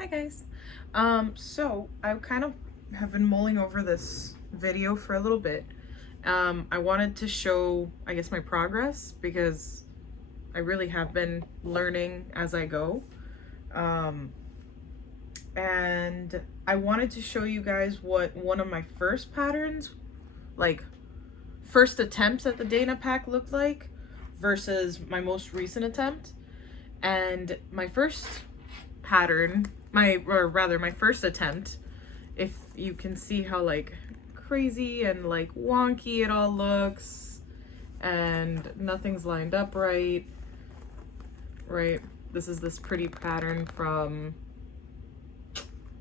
Hi guys. So I kind of have been mulling over this video for a little bit. I wanted to show, I guess, my progress because I really have been learning as I go. And I wanted to show you guys what one of my first patterns, like first attempts at the Dayna Pack looked like versus my most recent attempt. And my first pattern, my first attempt, if you can see how like crazy and like wonky it all looks and nothing's lined up right. This is this pretty pattern from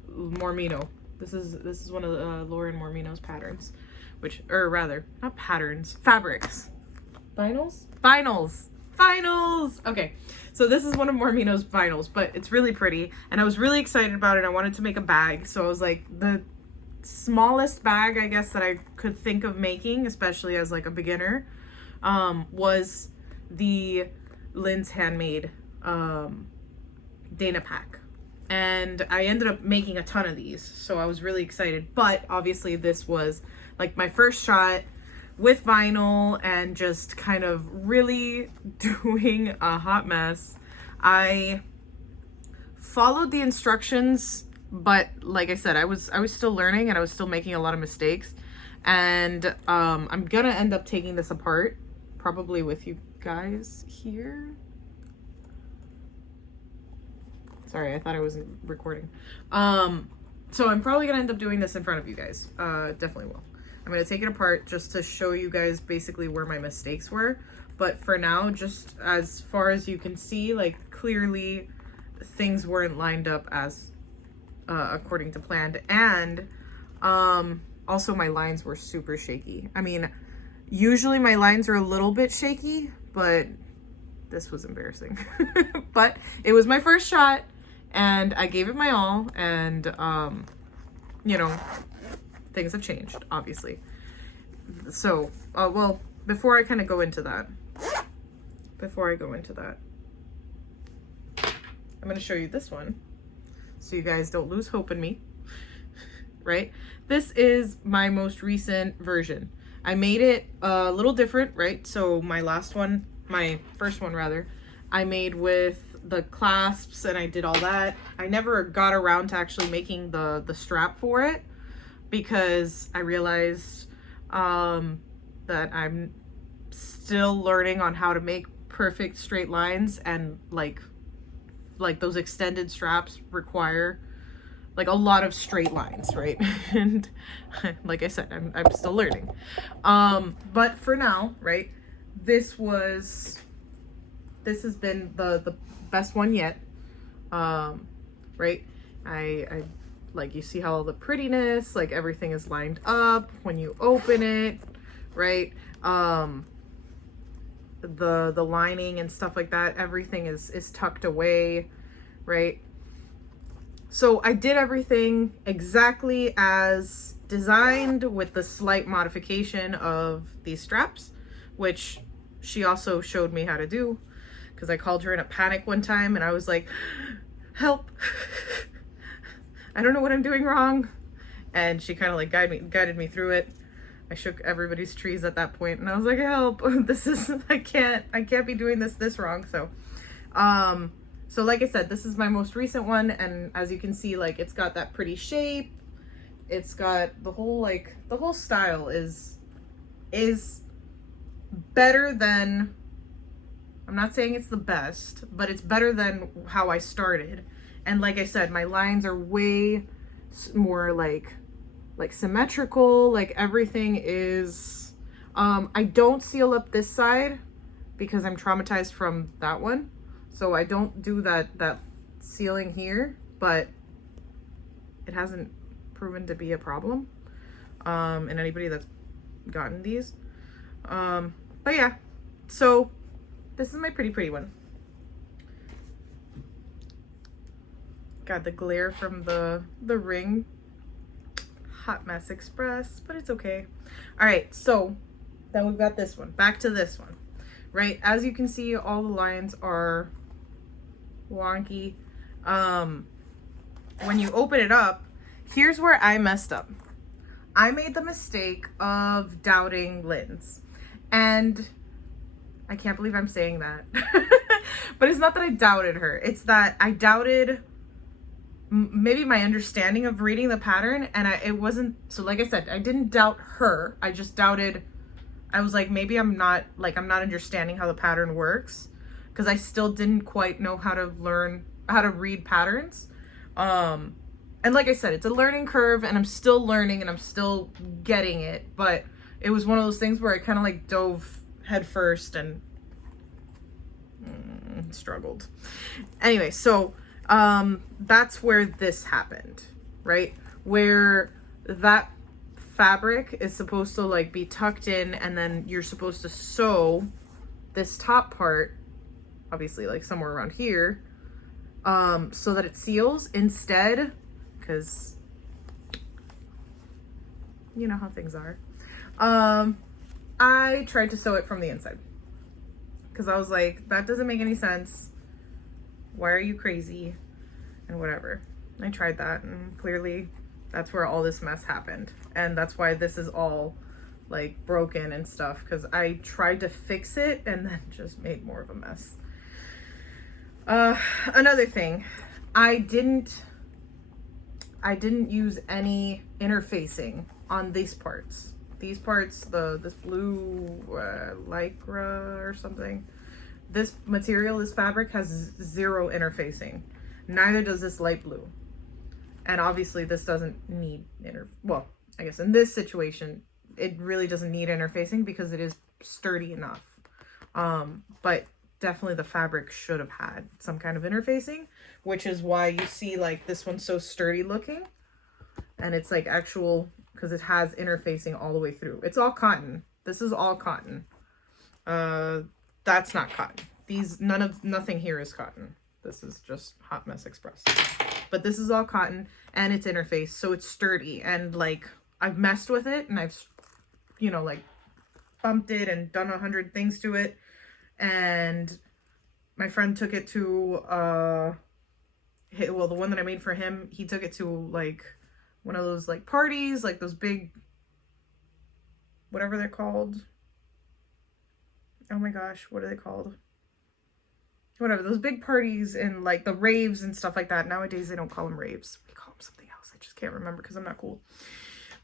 Mormino. This is one of Lauren Mormino's patterns, which, or rather, not patterns, fabrics. Vinyls. Okay, so this is one of Mormino's vinyls, but it's really pretty, and I was really excited about it. I wanted to make a bag, so I was like, the smallest bag, I guess, that I could think of making, especially as like a beginner, was the Linds Hand Made Dayna Pack. And I ended up making a ton of these, so I was really excited. But obviously this was like my first shot with vinyl and just kind of really doing a hot mess. I followed the instructions, but like I said, I was still learning and I was still making a lot of mistakes. And I'm gonna end up taking this apart, probably with you guys here. Sorry, I thought I wasn't recording. So I'm probably gonna end up doing this in front of you guys. Definitely will. I'm gonna take it apart just to show you guys basically where my mistakes were. But for now, just as far as you can see, like clearly things weren't lined up as according to planned. And also my lines were super shaky. I mean, usually my lines are a little bit shaky, but this was embarrassing. But it was my first shot and I gave it my all, and you know, things have changed, obviously. So, well, before I kind of go into that, I'm going to show you this one so you guys don't lose hope in me, right? This is my most recent version. I made it a little different, right? So my first one rather, I made with the clasps and I did all that. I never got around to actually making the strap for it because I realized that I'm still learning on how to make perfect straight lines, and like those extended straps require like a lot of straight lines, right? And like I said, I'm still learning. But for now, right, this has been the best one yet. Right, I like, you see how all the prettiness, like everything is lined up when you open it, right? The lining and stuff like that, everything is tucked away, right? So I did everything exactly as designed, with the slight modification of these straps, which she also showed me how to do, because I called her in a panic one time and I was like, help. I don't know what I'm doing wrong. And she kind of like guided me through it. I shook everybody's trees at that point and I was like, help. I can't be doing this wrong. So so like I said, this is my most recent one, and as you can see, like, it's got that pretty shape. It's got the whole style is better than, I'm not saying it's the best, but it's better than how I started. And like I said, my lines are way more like symmetrical, like everything is, I don't seal up this side because I'm traumatized from that one. So I don't do that sealing here, but it hasn't proven to be a problem in anybody that's gotten these. But yeah, so this is my pretty one. Got the glare from the ring. Hot mess express, but it's okay. All right, so then we've got this one. Back to this one, right? As you can see, all the lines are wonky. when you open it up, here's where I messed up. I made the mistake of doubting Linds. And I can't believe I'm saying that. But it's not that I doubted her. It's that I doubted maybe my understanding of reading the pattern. And it wasn't, so like I said, I didn't doubt her. I just doubted, I was like, maybe I'm not understanding how the pattern works. Because I still didn't quite know how to learn how to read patterns. And like I said, it's a learning curve and I'm still learning and I'm still getting it. But it was one of those things where I kind of like dove head first and struggled. Anyway, so that's where this happened, right? Where that fabric is supposed to like be tucked in and then you're supposed to sew this top part, obviously like somewhere around here, so that it seals. Instead, because you know how things are, I tried to sew it from the inside because I was like, that doesn't make any sense. Why are you crazy? And whatever. I tried that and clearly that's where all this mess happened. And that's why this is all like broken and stuff, because I tried to fix it and then just made more of a mess. Another thing, I didn't use any interfacing on these parts. These parts, this blue lycra or something. This material, this fabric has zero interfacing. Neither does this light blue. And obviously this doesn't need well, I guess in this situation, it really doesn't need interfacing because it is sturdy enough. But definitely the fabric should have had some kind of interfacing, which is why you see like this one's so sturdy looking. And it's like actual, because it has interfacing all the way through. It's all cotton. This is all cotton. That's not cotton. Nothing here is cotton. This is just Hot Mess Express. But this is all cotton and it's interfaced, so it's sturdy. And like I've messed with it and I've, you know, like bumped it and done 100 things to it. And my friend took it to well, the one that I made for him, he took it to like one of those like parties, like those big, whatever they're called. Oh my gosh, what are they called? Whatever, those big parties and like the raves and stuff like that. Nowadays they don't call them raves. We call them something else. I just can't remember because I'm not cool.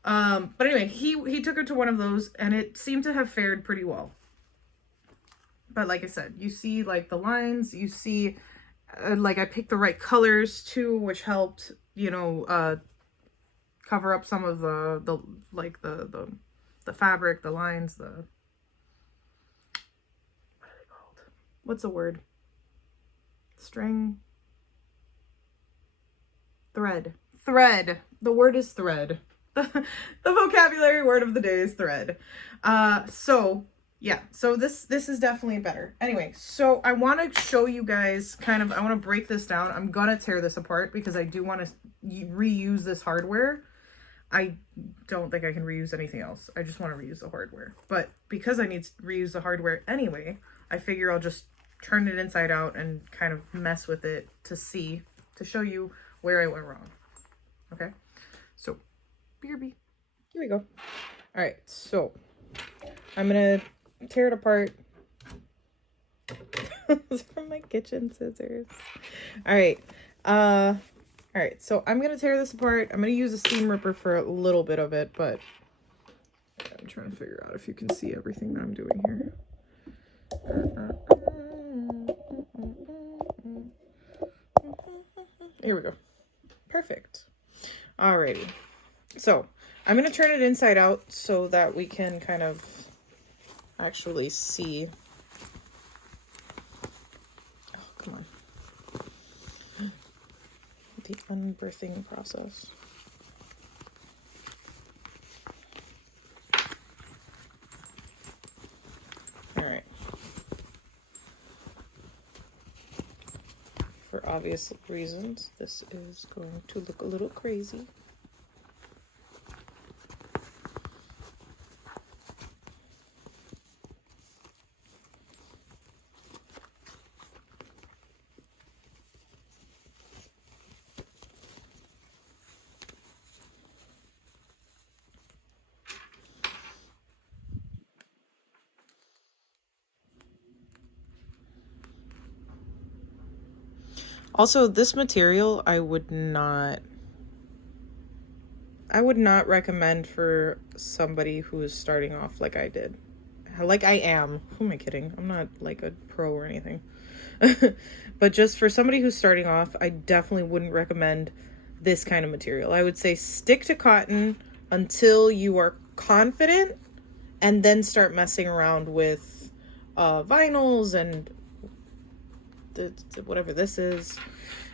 But anyway, he took it to one of those and it seemed to have fared pretty well. But like I said, you see like the lines, you see like I picked the right colors too, which helped, you know, cover up some of the fabric, the lines, what are they called? What's the word? String? Thread. Thread. The word is thread. The vocabulary word of the day is thread. So yeah, so this is definitely better. Anyway, so I want to show you guys I want to break this down. I'm gonna tear this apart because I do want to reuse this hardware. I don't think I can reuse anything else. I just want to reuse the hardware. But because I need to reuse the hardware anyway, I figure I'll just turn it inside out and kind of mess with it to show you where I went wrong. Okay, so BRB, here we go. All right, so I'm gonna tear it apart. Those are my kitchen scissors. All right, so I'm gonna tear this apart. I'm gonna use a seam ripper for a little bit of it, but I'm trying to figure out if you can see everything that I'm doing here. Here we go. Perfect. Alrighty. So I'm going to turn it inside out so that we can kind of actually see. Oh, come on. The unbirthing process. Alright. For obvious reasons, this is going to look a little crazy. Also, this material I would not recommend for somebody who is starting off like I did. Like I am. Who am I kidding? I'm not like a pro or anything. But just for somebody who's starting off, I definitely wouldn't recommend this kind of material. I would say stick to cotton until you are confident, and then start messing around with vinyls and the whatever this is,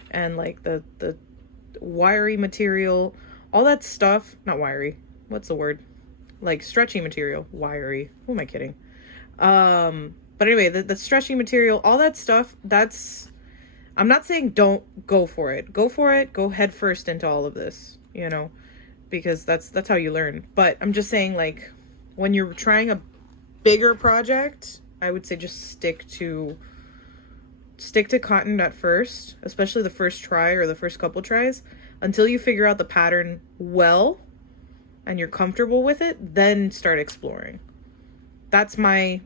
and like the wiry material, all that stuff. Not wiry, what's the word? Like stretchy material. Wiry, who am I kidding? But anyway, the stretchy material, all that stuff, that's, I'm not saying don't go for it. Go for it. Go head first into all of this, you know, because that's how you learn. But I'm just saying, like, when you're trying a bigger project, I would say just stick to cotton at first, especially the first try or the first couple tries, until you figure out the pattern well and you're comfortable with it, then start exploring. That's my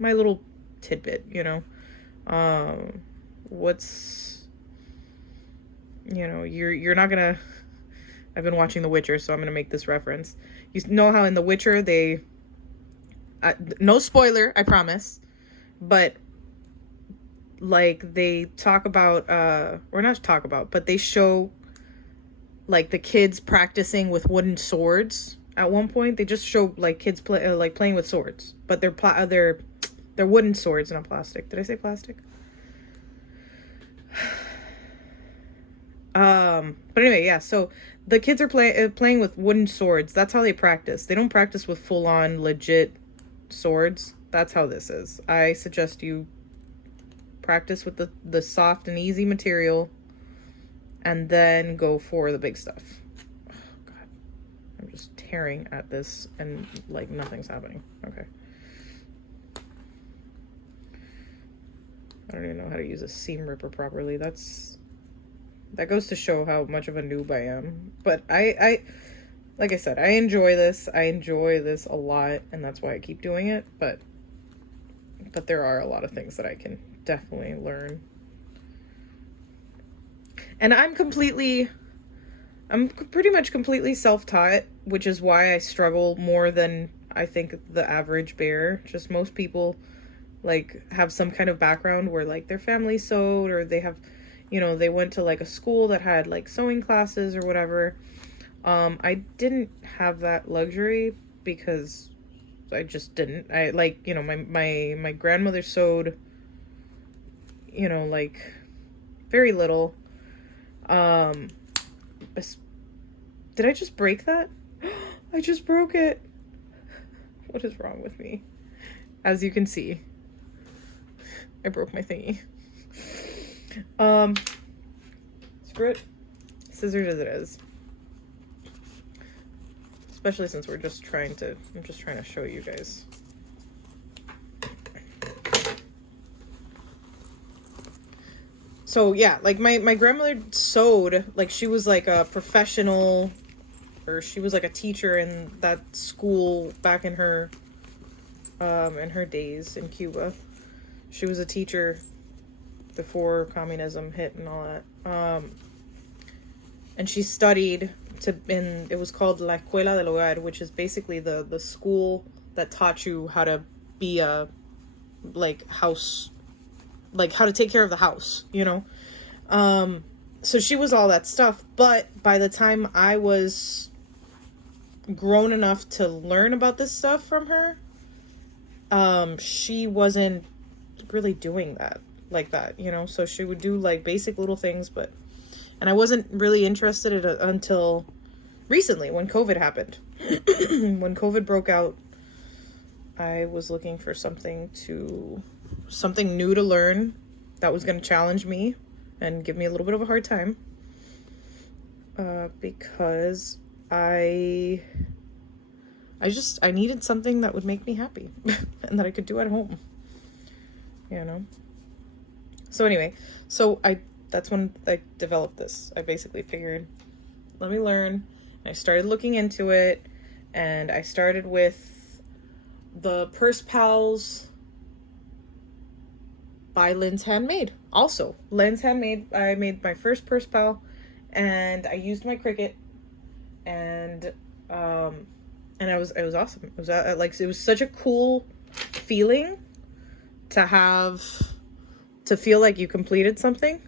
little tidbit, you know. You're not gonna, I've been watching The Witcher, so I'm gonna make this reference. You know how in The Witcher they, no spoiler, I promise, but like they talk about, or not talk about, but they show like the kids practicing with wooden swords. At one point, they just show like kids playing with swords, but they're wooden swords, not plastic. Did I say plastic? But anyway, yeah. So the kids are playing with wooden swords. That's how they practice. They don't practice with full on legit swords. That's how this is. I suggest you practice with the soft and easy material, and then go for the big stuff. Oh, God. I'm just tearing at this and like nothing's happening. Okay. I don't even know how to use a seam ripper properly. That goes to show how much of a noob I am. But I like I said, I enjoy this. I enjoy this a lot, and that's why I keep doing it. But there are a lot of things that I can definitely learn. And I'm pretty much completely self-taught, which is why I struggle more than I think the average bear. Just most people like have some kind of background where like their family sewed, or they have, you know, they went to like a school that had like sewing classes or whatever. I didn't have that luxury because I just didn't. I like, you know, my grandmother sewed, you know, like very little. Did I just break that? I just broke it. What is wrong with me? As you can see, I broke my thingy. Screw it. Scissors as it is. Especially since I'm just trying to show you guys. So yeah, like my grandmother sewed, like she was like a professional, or she was like a teacher in that school back in her days in Cuba. She was a teacher before communism hit and all that. And she studied it was called La Escuela del Hogar, which is basically the school that taught you how to be a house, like how to take care of the house, you know. So she was all that stuff, but by the time I was grown enough to learn about this stuff from her, she wasn't really doing that like that, you know. So she would do like basic little things, and I wasn't really interested in it until recently when COVID happened. When COVID broke out, I was looking for something new to learn that was going to challenge me and give me a little bit of a hard time, because I needed something that would make me happy and that I could do at home, you know. So anyway, that's when I developed this. I basically figured, let me learn. I started looking into it, and I started with the Purse Pals by Linds Hand Made. Also, Linds Hand Made. I made my first purse pal, and I used my Cricut, and it was awesome. It was like, it was such a cool feeling to feel like you completed something,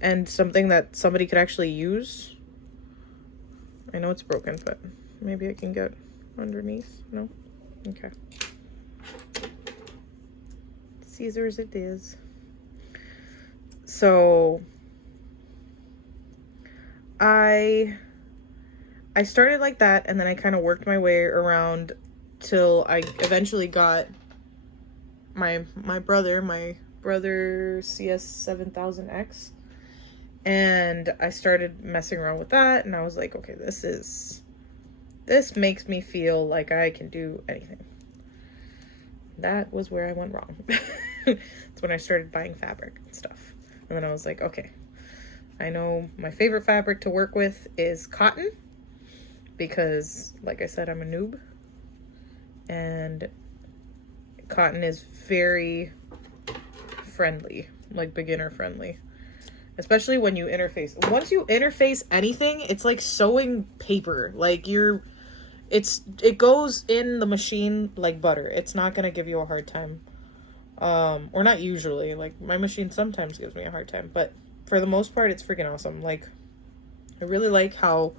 and something that somebody could actually use. I know it's broken, but maybe I can get underneath. No? Okay. Caesars it is. So I started like that, and then I kind of worked my way around till I eventually got my brother CS7000X, and I started messing around with that, and I was like, okay, this makes me feel like I can do anything. That was where I went wrong. That's when I started buying fabric and stuff. And then I was like, okay, I know my favorite fabric to work with is cotton, because like I said, I'm a noob, and cotton is very friendly, like beginner friendly, especially when you interface. Once you interface anything, it's like sewing paper. Like it goes in the machine like butter. It's not gonna give you a hard time, or not usually. Like, my machine sometimes gives me a hard time, but for the most part, it's freaking awesome. Like, I really like how,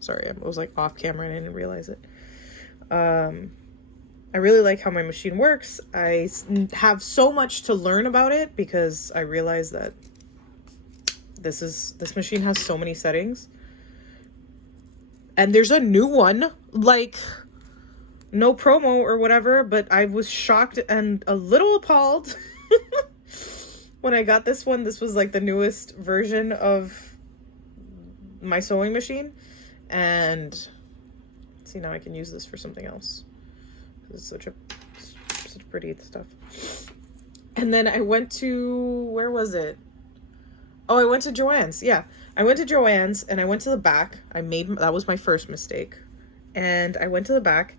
sorry, I was like off camera and I didn't realize it. I really like how my machine works. I have so much to learn about it, because I realize that this machine has so many settings. And there's a new one, like, no promo or whatever, but I was shocked and a little appalled when I got this one. This was like the newest version of my sewing machine. And see, now I can use this for something else. It's such pretty stuff. And then I went to, where was it? Oh, I went to Joann's. Yeah. I went to Joann's, and I went to the back. That was my first mistake. And I went to the back,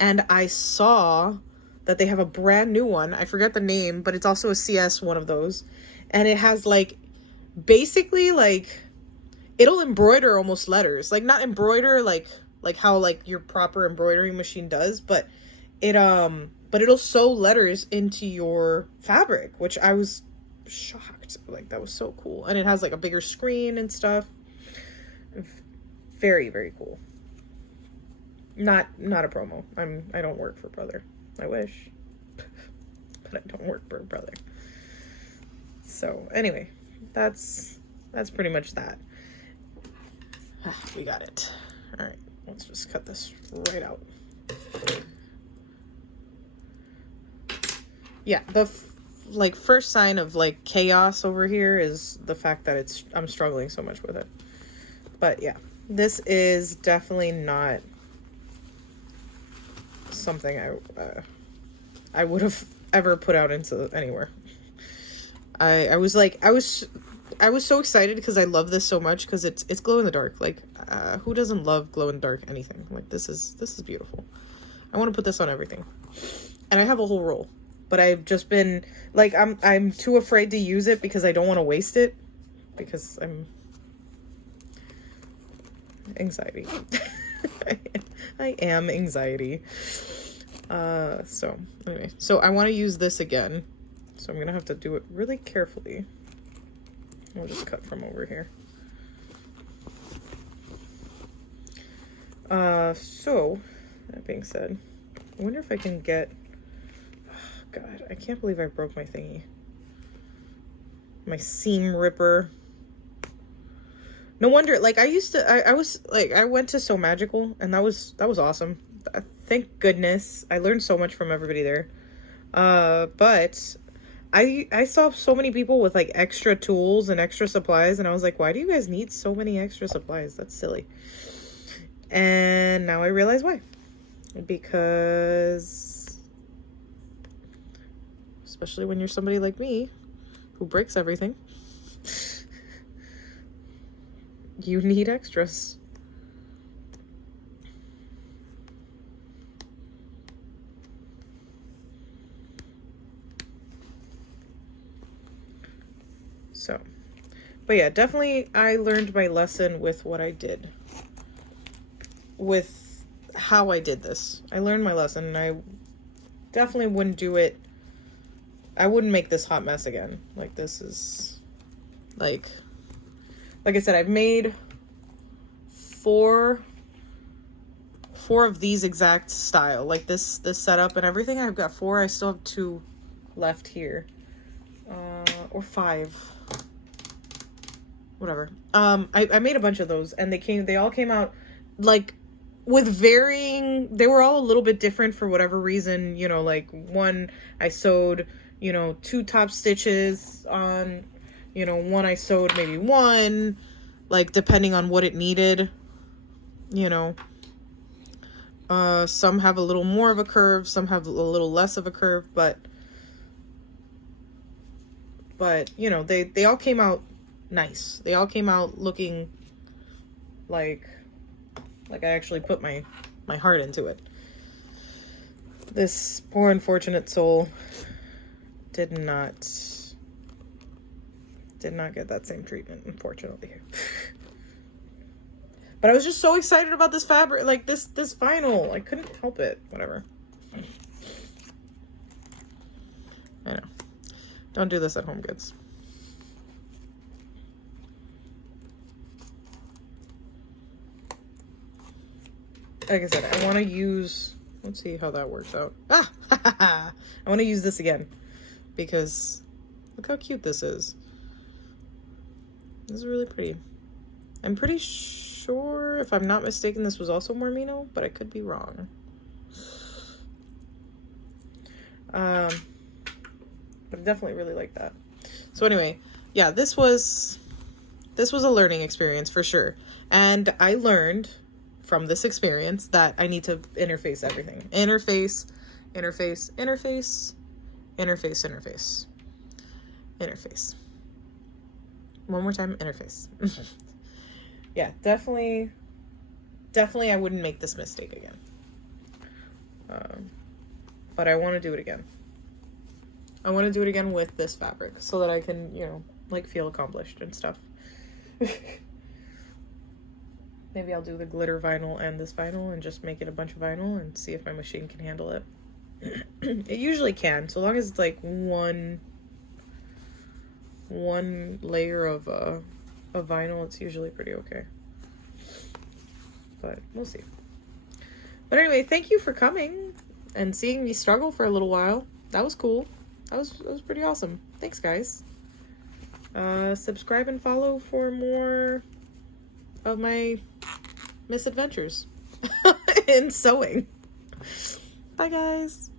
and I saw that they have a brand new one. I forget the name, but it's also a CS, one of those. And it has like, basically like, it'll embroider almost letters. Like, not embroider like how like your proper embroidery machine does, but it'll sew letters into your fabric, which I was shocked. Like, that was so cool. And it has like a bigger screen and stuff. Very, very cool. Not a promo. I don't work for Brother. I wish. But I don't work for Brother. So anyway, that's pretty much that. We got it. All right, let's just cut this right out. Yeah, the like first sign of like chaos over here is the fact that I'm struggling so much with it. But yeah, this is definitely not something I would have ever put out into anywhere. I was so excited because I love this so much, because it's glow in the dark. Like, who doesn't love glow in the dark anything? Like, this is beautiful. I want to put this on everything. And I have a whole roll, but I've just been like, I'm too afraid to use it because I don't want to waste it, because I'm anxiety. I am anxiety. So anyway, so I want to use this again, so I'm gonna have to do it really carefully. I'll just cut from over here. So that being said, I wonder if I can get, oh, God, I can't believe I broke my thingy. My seam ripper. No wonder, like, I went to So Magical, and that was awesome. Thank goodness. I learned so much from everybody there. But I saw so many people with like extra tools and extra supplies, and I was like, why do you guys need so many extra supplies? That's silly. And now I realize why. Because, especially when you're somebody like me who breaks everything, you need extras. But yeah, definitely I learned my lesson with what I did. With how I did this. I learned my lesson, and I definitely wouldn't do it. I wouldn't make this hot mess again. Like, this is like I said, I've made four of these exact style, like this setup and everything. I've got 4. I still have 2 left here, or 5, whatever. I made a bunch of those, and they all came out like with varying, they were all a little bit different for whatever reason, you know, like one I sewed, you know, 2 top stitches on, you know, one I sewed maybe 1, like depending on what it needed, you know. Some have a little more of a curve, some have a little less of a curve, but you know, they all came out nice. They all came out looking like I actually put my heart into it. This poor unfortunate soul did not get that same treatment, unfortunately. But I was just so excited about this fabric, like this vinyl. I couldn't help it. Whatever. I know. Don't do this at Home Goods. Like I said, I want to use, let's see how that works out. Ah! I want to use this again, because look how cute this is. This is really pretty. I'm pretty sure, if I'm not mistaken, this was also Merino, but I could be wrong. But I definitely really like that. So anyway, yeah, this was a learning experience for sure. And I learned from this experience that I need to interface everything. Interface, interface, interface, interface, interface, interface. One more time, interface. Yeah, definitely I wouldn't make this mistake again. But I want to do it again. I want to do it again with this fabric so that I can, you know, like feel accomplished and stuff. Maybe I'll do the glitter vinyl and this vinyl and just make it a bunch of vinyl and see if my machine can handle it. It usually can, so long as it's like one layer of vinyl, it's usually pretty okay. But we'll see. But anyway, thank you for coming and seeing me struggle for a little while. That was cool. That was pretty awesome. Thanks, guys. Subscribe and follow for more of my misadventures in sewing. Bye, guys.